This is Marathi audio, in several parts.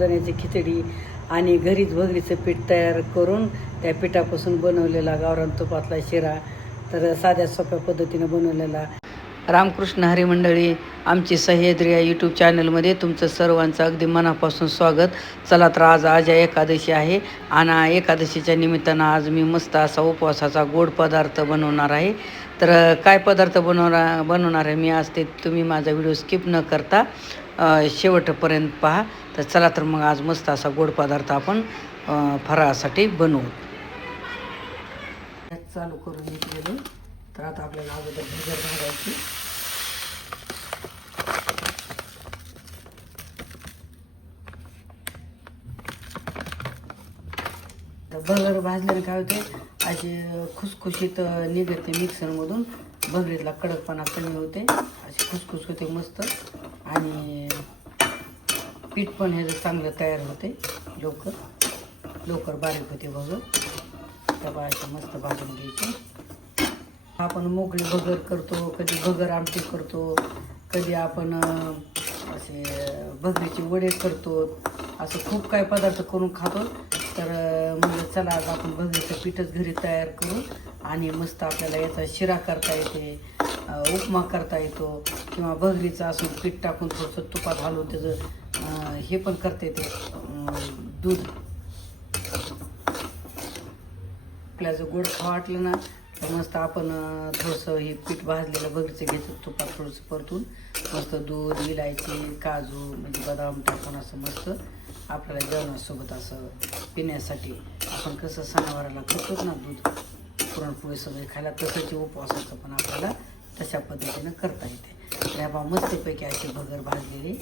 साबुदाण्याची खिचडी आणि घरीच भगरीचं पीठ तयार करून त्या पिठापासून बनवलेला गावरान तुपातला शिरा तर साध्या सोप्या पद्धतीनं बनवलेला. रामकृष्ण हरी मंडळी आमची सह्याद्री या यूट्यूब चॅनलमध्ये तुमचं सर्वांचं अगदी मनापासून स्वागत. चला तर आज आज या एकादशी आहे आणि एकादशीच्या निमित्तानं आज मी मस्त असा उपवासाचा गोड पदार्थ बनवणार आहे. तर काय पदार्थ बनवणार बनवणार आहे मी आज ते तुम्ही माझा व्हिडिओ स्किप न करता. शेवटपर्यंत पहा. तर चला तर मग आज मस्त असा गोड पदार्थ आपण फराळासाठी बनवू. चालू करून घेतलेले. तर आता आपल्याला अगोदर भिजर घालायची तर भगर भाजल्याने काय होते अशी खुसखुशीत निघते मिक्सरमधून. भगरीतला कडकपणा कमी होते. अशी खुसखुस होते मस्त. आणि पीठ पण ह्याचं चांगलं तयार होते लवकर. लवकर बारीक होते भगर त्या बाळाच्या मस्त भाजून घ्यायची. आपण मोकळी भगर करतो कधी भगर आमटी करतो कधी आपण असे भगरीचे वडे करतो. असं खूप काही पदार्थ करून खातो. तर म्हणजे चला आज आपण भगरीचं पीठच घरी तयार करू आणि मस्त आपल्याला याचा शिरा करता येते उपमा करता येतो. किंवा भगरीचं असं पीठ टाकून थोडंसं तुपात घालून त्याचं हे पण करता येते दूध. आपल्या जर गोड खावा वाटलं ना तर मस्त आपण थोडंसं हे पीठ भाजलेलं बघितलं घ्यायचं तुपात थोडंसं परतून. मस्त दूध इलायची काजू म्हणजे बदाम टाकून असं मस्त आपल्याला जेवणासोबत असं पिण्यासाठी आपण कसं सणावाराला करतोच ना दूध पुरणपोळी सगळे खायला तसंच उपवासाचं पण आपल्याला तशा पद्धतीनं करता येते. तर मस्तपैकी अशी भगर भाजलेली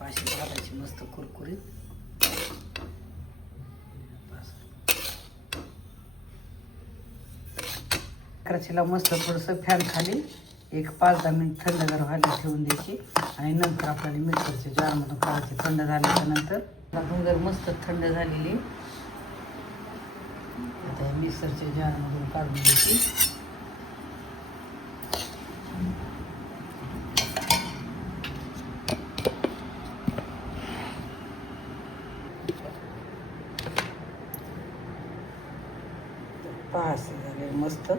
अशी भाजायची मस्त कुरकुरीत. करायला मस्त थोडंसं फॅन खाली. एक पाच दहा मिनिट थंड जर व्हायला ठेवून द्यायची. आणि नंतर आपल्याला मिक्सरच्या जारमधून काढायची थंड झाल्याच्यानंतर डोंगर मस्त थंड झालेली आता मिक्सरच्या जारमधून काढून द्यायची पहा असं झाले मस्त.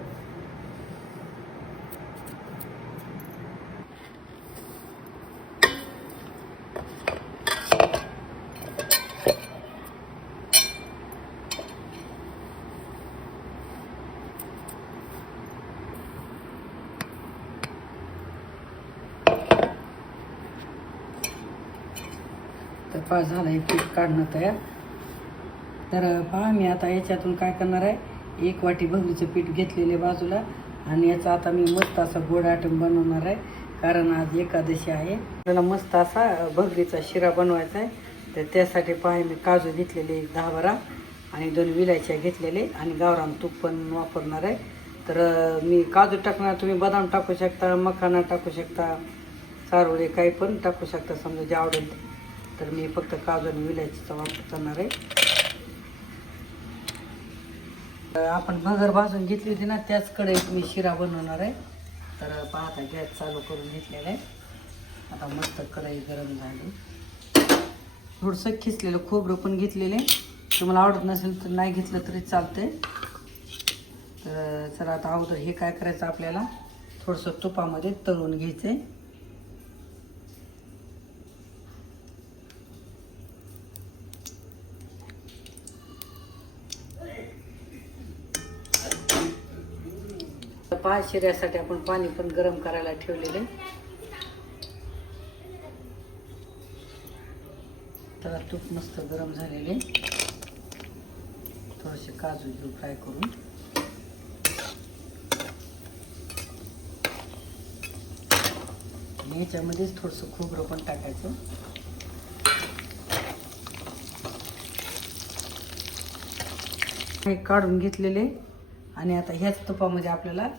तर पहा झालं हे पीठ काढणं तयार. तर पहा मी आता याच्यातून काय करणार आहे? एक वाटी भगरीचं पीठ घेतलेले बाजूला आणि याचा आता मी मस्त असा गोड आटम बनवणार आहे. कारण आज एकादशी आहे. आपल्याला मस्त असा भगरीचा शिरा बनवायचा आहे. तर त्यासाठी पहा मी काजू घेतलेले एक दहा बारा आणि दोन विलायच्या घेतलेले आणि गावरान तूप पण वापरणार आहे. तर मी काजू टाकणार तुम्ही बदाम टाकू शकता मखाना टाकू शकता चारोळे काही पण टाकू शकता समजा जे आवडेल तर मी फक्त काजू आणि विलायचीचा वापर करणार आहे. आपण भगर भाजून घेतली होती ना त्याच कढईत मी शिरा बनवणार आहे. तर पाहता गॅस चालू करून घेतलेला आहे. आता मस्त कढई गरम झाली. थोडंसं खिचलेलं खोबरं पण घेतलेले तुम्हाला आवडत नसेल तर नाही घेतलं तरी चालते तर चला आता अगोदर हे काय करायचं आपल्याला? थोडंसं तुपामध्ये तळून घ्यायचं आहे पहा शिऱ्यासाठी आपण पाणी पण गरम करायला ठेवलेले. त्याला तूप मस्त गरम झालेले. थोडेसे काजू घेऊ फ्राय करून. याच्यामध्येच थोडंसं खोबरं पण टाकायचं. हे काढून घेतलेले. आणि आता ह्याच तुपामध्ये आपल्याला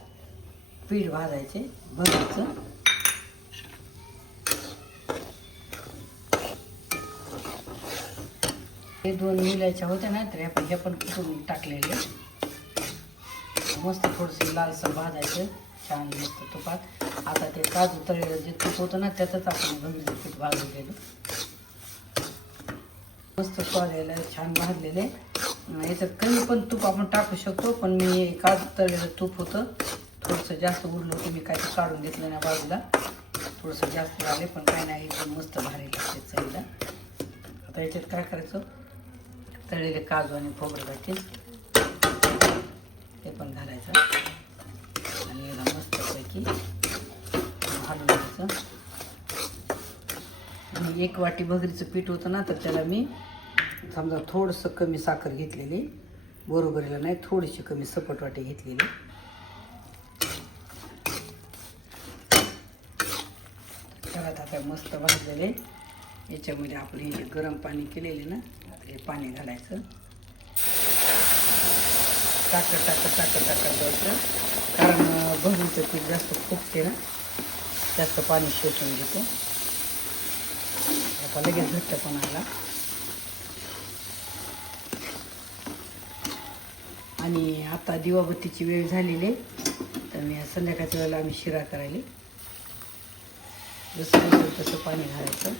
पीठ भाजायचे भरायचं हे दोन मिलायच्या होत्या ना तर आपण हे पण कुठून टाकलेले. मस्त थोडंसं लालसर भाजायचं छान मस्त तुपात. आता ते काजू तळलेलं जे तूप होतं ना त्याचंच आपण भगरीचं पीठ भाजून गेलो मस्त स्वाद छान भाजलेले. याच्यात कमी पण तूप आपण टाकू शकतो पण मी काजू तळलेलं तूप होतं थोडंसं जास्त उरलं होतं मी काय काढून घेतलं नाही बाजूला. थोडंसं जास्त झाले पण काय नाही एकदम मस्त भारी लागते चवीला आता याच्यात काय करायचं? तळलेले काजू आणि खोबरं टाकेल ते पण घालायचं. आणि याला मस्तपैकी हलवून घ्यायचं. आणि एक वाटी भगरीचं पीठ होतं ना तर त्याला मी समजा थोडंसं कमी साखर घेतलेली. बरोबरीला नाही थोडीशी कमी सपट वाटी घेतलेली त्याला आता मस्त भाजलेले. याच्यामध्ये आपण हे जे गरम पाणी केलेले ना हे पाणी घालायचं. टाकत टाकत टाकत टाकत द्यायचं कारण भरूचं पीठ जास्त फुगते ना जास्त पाणी शोषून घेतो. आता लगेच घट्टपणा आला आणि आता दिवाबत्तीची वेळ झालेली आहे. तर मी संध्याकाळच्या वेळेला आम्ही शिरा करायला जसं असेल तसं पाणी घालायचं.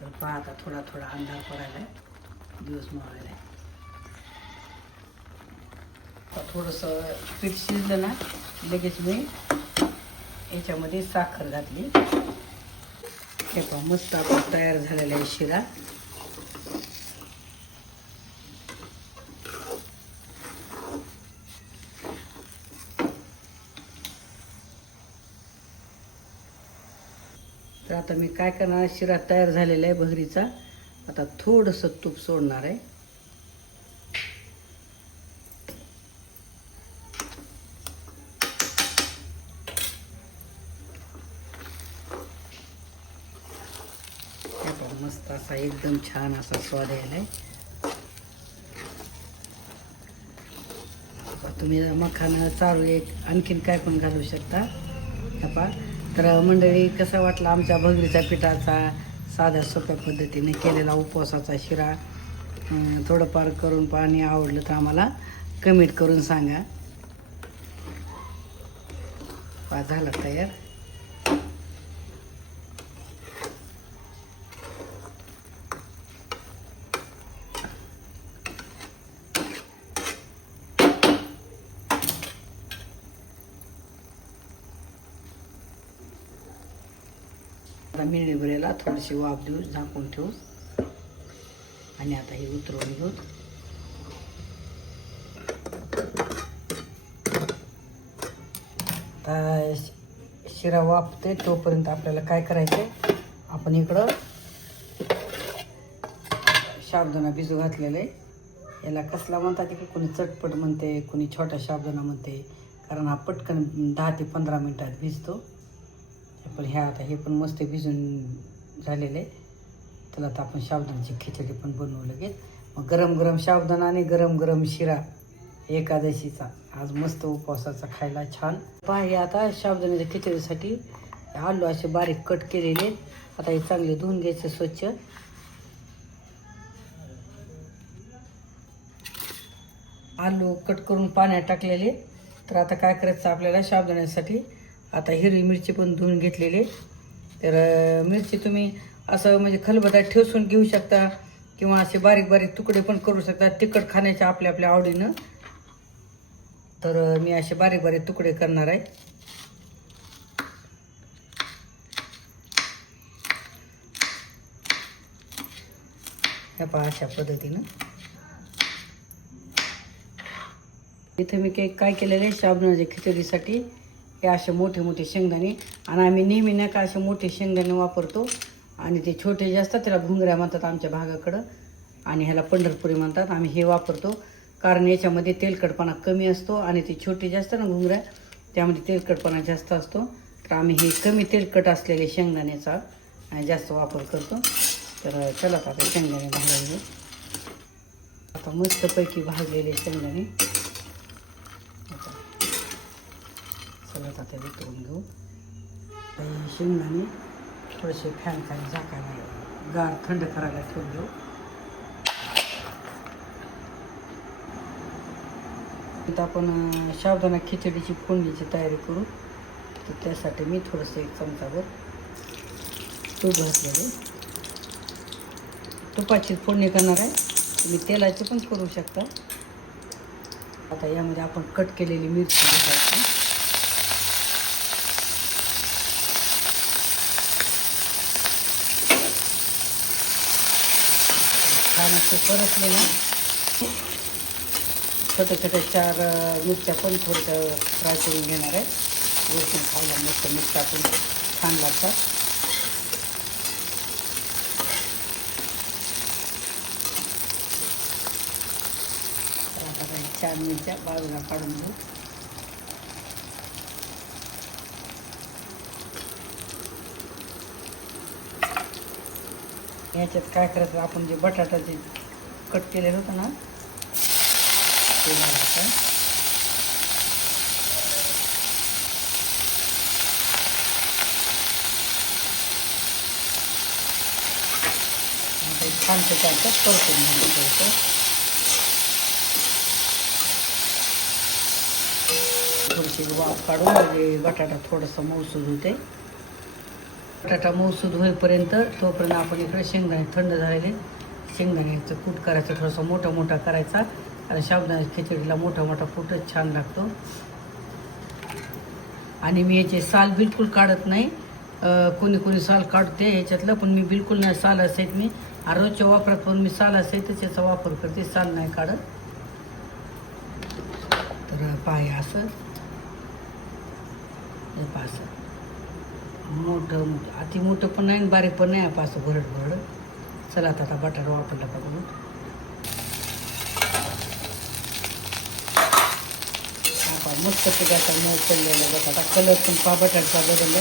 तर पहा आता थोडा थोडा अंधार पडायला आहे दिवस मावायला आता थोडंसं पीठ शिजलं ना लगेच मी याच्यामध्ये साखर घातली. हे पहा मस्त आपण तयार झालेला आहे शिरा. आता मी काय करणार? शिरा तयार झालेला आहे भगरीचा आता थोडंसं तूप सोडणार आहे. मस्त असा एकदम छान असा स्वाद यायला तुम्ही मखाना चारू एक आणखीन काय पण घालू शकता. हे तर मंडळी कसा वाटला आमच्या भगरीच्या पिठाचा साध्या सोप्या पद्धतीने केलेला उपवासाचा शिरा? थोडंफार करून पाणी आवडलं तर आम्हाला कमेंट करून सांगा. झालं तयार. आता मिरणी याला थोडीशी वाफ देऊ झाकून ठेवू. आणि आता हे उतरवून घेऊ. आता शि- शिरा वाफते तोपर्यंत आपल्याला काय करायचं आपण इकडं शाबदाना भिजू घातलेलं आहे. याला कसला म्हणतात की कोणी चटपट म्हणते कोणी छोटा शाबदाना म्हणते. कारण हा पटकन दहा ते पंधरा मिनटात भिजतो. पण ह्या आता हे पण मस्त भिजून आहे. त्याला आता आपण साबुदाण्याची खिचडी पण बनवू लगेच. मग गरम गरम साबुदाणा आणि गरम गरम शिरा एकादशीचा. आज मस्त उपवासाचा खायला छान. पहा हे आता साबुदाण्याच्या खिचडीसाठी आलू असे बारीक कट केलेले आता हे चांगले धुवून घ्यायचे स्वच्छ. आलू कट करून पाण्यात टाकलेले तर आता काय करायचं आपल्याला साबुदाण्यासाठी? आता हिरवी मिरची पण धुवून घेतलेली. तर मिरची तुम्ही असं म्हणजे खलबत्यात ठेसून घेऊ शकता किंवा असे बारीक बारीक तुकडे पण करू शकता तिखट खाण्याच्या आपल्या आपल्या आवडीनं. तर मी असे बारीक बारीक तुकडे करणार आहे. ह्या पहा अशा पद्धतीनं. इथं मी काही काय केलेलं आहे? साबणाच्या खिचडीसाठी. हे असे मोठे मोठे शेंगदाणे. आणि आम्ही नेहमी नका असे मोठे शेंगदाणे वापरतो. आणि ते छोटे जे असतात त्याला घुंगऱ्या म्हणतात आमच्या भागाकडं. आणि ह्याला पंढरपुरी म्हणतात. आम्ही हे वापरतो. कारण याच्यामध्ये तेलकटपणा कमी असतो. आणि ते छोटे जे असतात ना घुंगऱ्या त्यामध्ये तेलकटपणा जास्त असतो. तर आम्ही हे कमी तेलकट असलेले शेंगदाण्याचा जास्त वापर करतो. तर चला आता शेंगदाणे भाजायला आता मस्तपैकी भाजलेले शेंगदाणे आता सगळं आता वितरून घेऊ हे शेंगदाणे थोडेसे फॅन खाली झाकायला गार थंड करायला ठेवून देऊ. इथं आपण अं, खिचडीची फोडणीची तयारी करू. तर त्यासाठी मी थोडंसं एक चमचाभर तूप घातलेले तुपाची फोडणी करणार आहे. तुम्ही तेलाची पण करू शकता. आता यामध्ये आपण कट केलेली मिरची घालायची. छान असं परतले ना छोटे छोटे चार मिरच्या पण थोडंसं फ्राय करून घेणार आहे. वरतून खायला मस्त मीठ टाकून छान लागतात. आता काही चार मिरच्या बाजूला काढून घेऊ. ह्याच्यात काय करायचं आपण जे बटाटाचे कट केलेलं होतं ना ते घालायचं. छान त्याच्यात परतून घ्यायचं थोडीशी वाफ काढून म्हणजे बटाटा थोडंसं मऊसूद होते. बटाटा मऊसूद होईपर्यंत तोपर्यंत आपण इकडे शेंगदाणे थंड झालेले. शेंगदाण्याचं कूट करायचं थोडंसं मोठा मोठा करायचा. आणि साबुदाणा खिचडीला मोठा मोठा कूटच छान लागतो. आणि मी याचे साल बिलकुल काढत नाही. कोणी कोणी साल काढते ह्याच्यातलं पण मी बिलकुल नाही साल असेल मी रोजच्या वापरात पण मी साल असेल तर त्याचा वापर करते साल नाही काढत. तर पाय असं. हे असं. मोठं मोठं. अति मोठं पण नाही आणि बारीक पण नाही आपण असं भरड भरड. चला आता आता बटाटा वापरला बघून आपण मस्त पिकाचा मोठ पडलेला बटाटा. कलर पण पा बटाटा बदलला.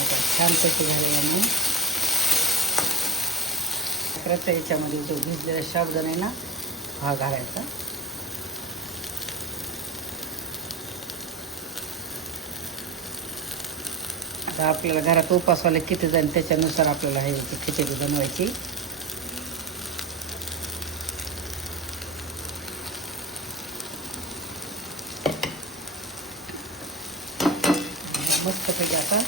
आता छान पैकी झालेला म्हणून याच्यामध्ये जो भिजलेला साबुदाणा आहे ना हा घालायचा. आता आपल्याला घरात उपासवाले किती जण त्याच्यानुसार आपल्याला हे खिचडी बनवायची. मस्तपैकी आता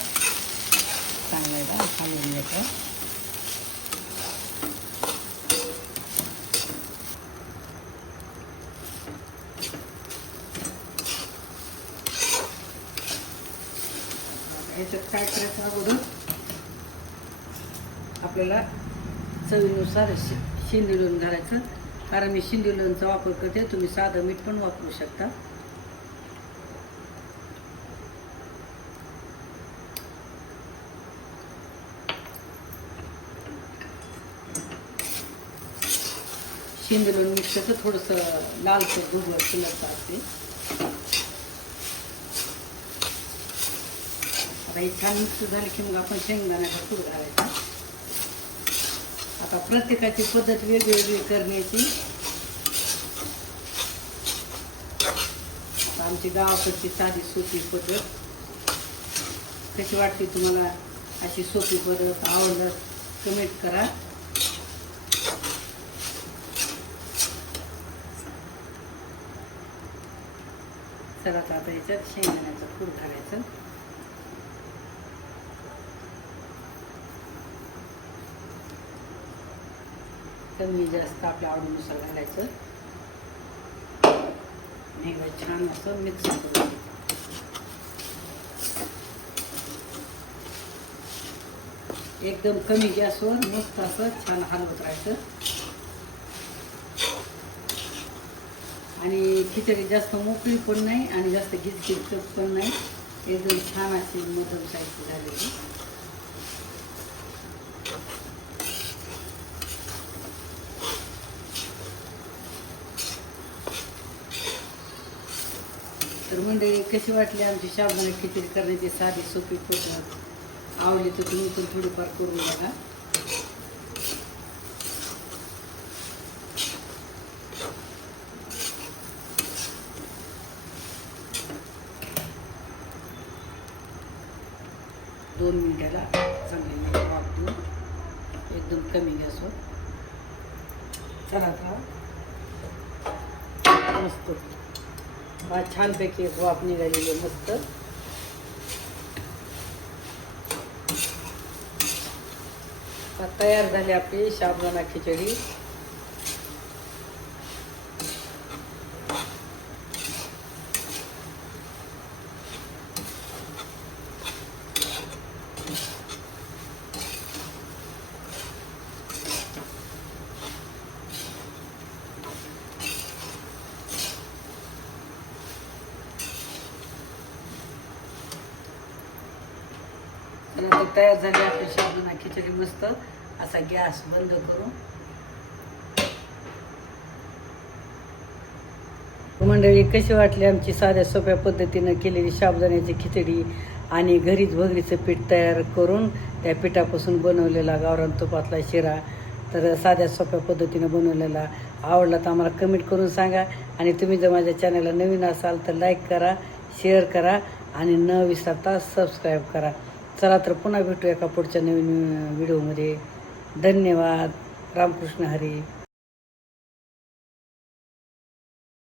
चांगलं आहे का खालून घ्यायचं याच्यात काय करायचं अगोदर आपल्याला चवीनुसार शि शिंदे लोण घालायचं. कारण मी शिंदी लोणचा वापर करते तुम्ही साधं मीठ पण वापरू शकता. शिंदी लोण मिक्स थोडंसं लालसर भुगवळ कलरचं असते. आता हे छान मिक्स झाली की मग आपण शेंगदाण्याचा कूट घालायचा. आता प्रत्येकाची पद्धत वेगवेगळी करण्याची. आमची गावाकडची साधी सोपी पद्धत. कशी वाटते तुम्हाला? अशी सोपी पद्धत आवडलं कमेंट करा. चला आता आता याच्यात शेंगदाण्याचं कूट घालायचं. कमी जास्त आपल्या आवडीनुसार घालायचं. हे छान असं मिक्स करून एकदम कमी गॅसवर मस्त असं छान हलवत राहायचं. आणि खिचडी जास्त मोकळी पण नाही आणि जास्त गिजगिज पण नाही. एकदम छान अशी मदत साईजची झालेली. मंडळी कशी वाटली आमची शाबदाना खिचडी करण्याची साधी सोपी पद्धत आवडली तर तुम्ही पण थोडीफार करून बघा दोन मिनिटाला चांगली वाफ एकदम कमी गॅसवर चला मस्त. हा छानपैकी हो, एक वाफ निघालेली मस्त. तयार झाली आपली शाबदाना खिचडी. तयार झाली आपली साबुदाणा खिचडी मस्त. असा गॅस बंद करू. मंडळी कशी वाटली आमची साध्या सोप्या पद्धतीनं केलेली साबुदाण्याची खिचडी आणि घरीच भगरीचं पीठ तयार करून त्या पिठापासून बनवलेला गावरान तुपातला शिरा? तर साध्या सोप्या पद्धतीनं बनवलेला आवडला तर आम्हाला कमेंट करून सांगा. आणि तुम्ही जर माझ्या चॅनलला नवीन असाल तर लाईक करा शेअर करा आणि न विसरता सबस्क्राईब करा. चला तर पुन्हा भेटूया एका पुढच्या नवीन व्हिडिओमध्ये धन्यवाद. रामकृष्ण हरी.